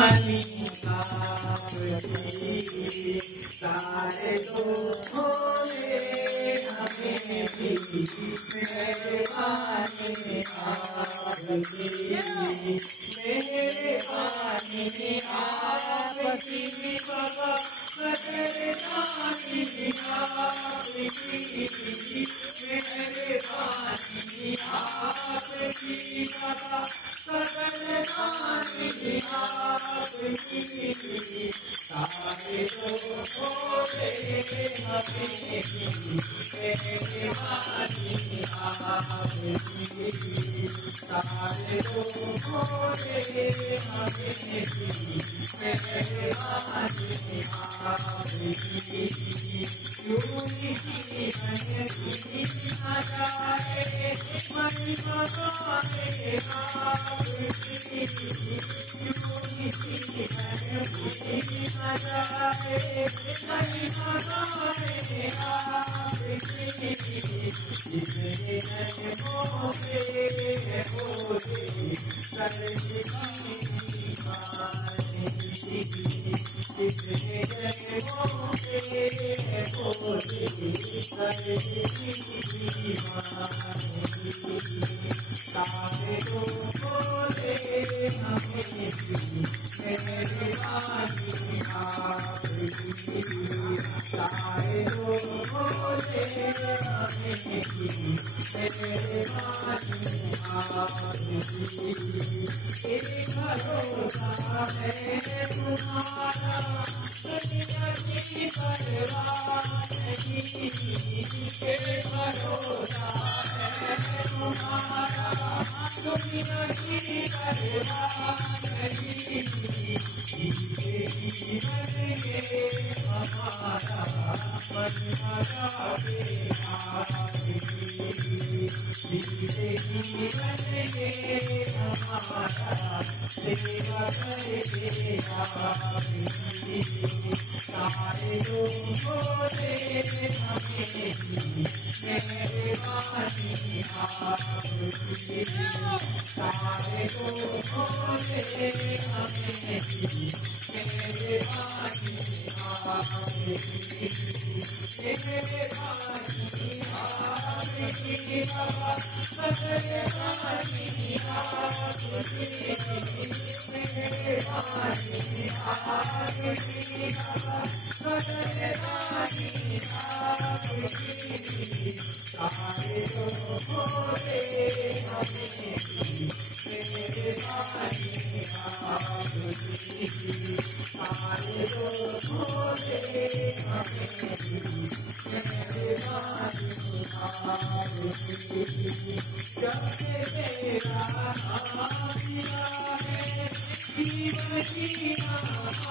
आपकी सारे दुखों में हमें भी मेहरबानी आपकी मेहरबानी आपकी बाबा मेहरबानी आपकी मेहरबानी आपकी बाबा मेहरबानी आपकी सारे लोगों में हमें मेहरबानी आपकी सारे लोगों में हमें मेहरबानी आपकी यूं ही जीवन की न जाए महिमा गाए आपकी यूं ही जीवन की न जाए महिमा गाए आपकी जितने जन्मों में बोले सर्वजीवानी जितने जन्मों में बोले सर्वजीवानी सारे बोले हमें मेहरबानी आपकी सारे बोले हमें मेहरबानी आपकी एक भरोसा है तुम्हारा दुनिया की परवाह नहीं एक भरोसा है तुम्हारा दुनिया की परवाह नहीं जीवन में हमारा मन लगावे आपकी जीवन में हमारा सेवा करे आपकी सारे लोगों ने हमें मेहरबानी आपकी सारे लोगों ने हमें मेहरबानी आपकी मेहरबानी आपकी बाबा मेहरबानी आपकी मेहरबानी आपकी बाबा मेहरबानी आपकी सारे लोगों ने हमें मेहरबानी आपकी सारे लोगों ने हमें मेहरबानी आपकी जब से तेरा नाम लिया है जीवन जीना आ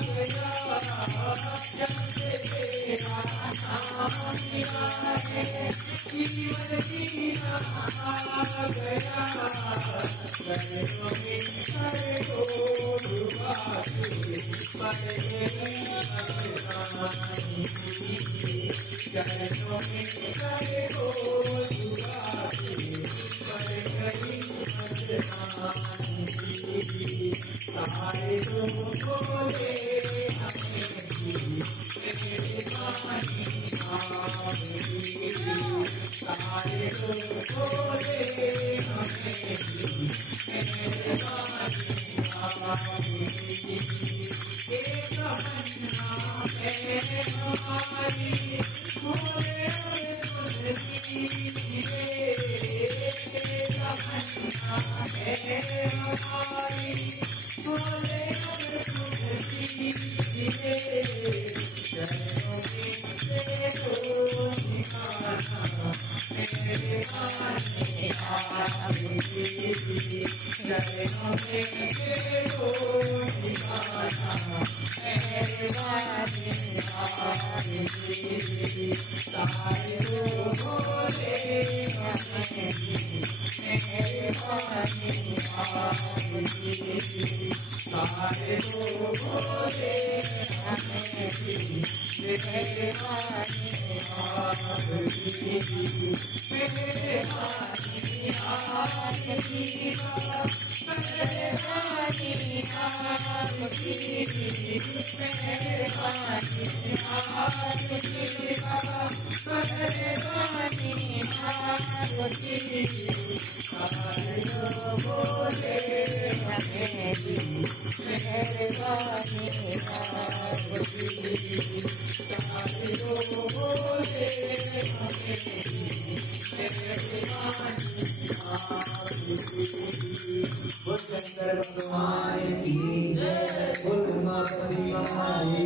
गया जब से तेरा नाम लिया है जीवन जीना आ गया चरणों में खड़े हो दुआते बड़े मेहरबानी चरणों में खड़े हो दुआते बड़े मेहरबानी सारे लोगों ने हमें मेहरबानी आपकी सारे लोगों ने हमें मेहरबानी आपकी एक तमन्ना है हमारी भोले तुलसी तमन्ना है हमारी भोले तुलसी चरणों में देखो निकाला मेहरबानी आपकी चरणों में देखो निकाला मेहरबानी आपकी सारे लोगों ने हमें मेहरबानी आपकी सारे लोगों ने हमें मेहरबानी आपकी मेहरबानी आपकी मेहरबानी शंकर भगवान की जय। बोल माता दी महारानी।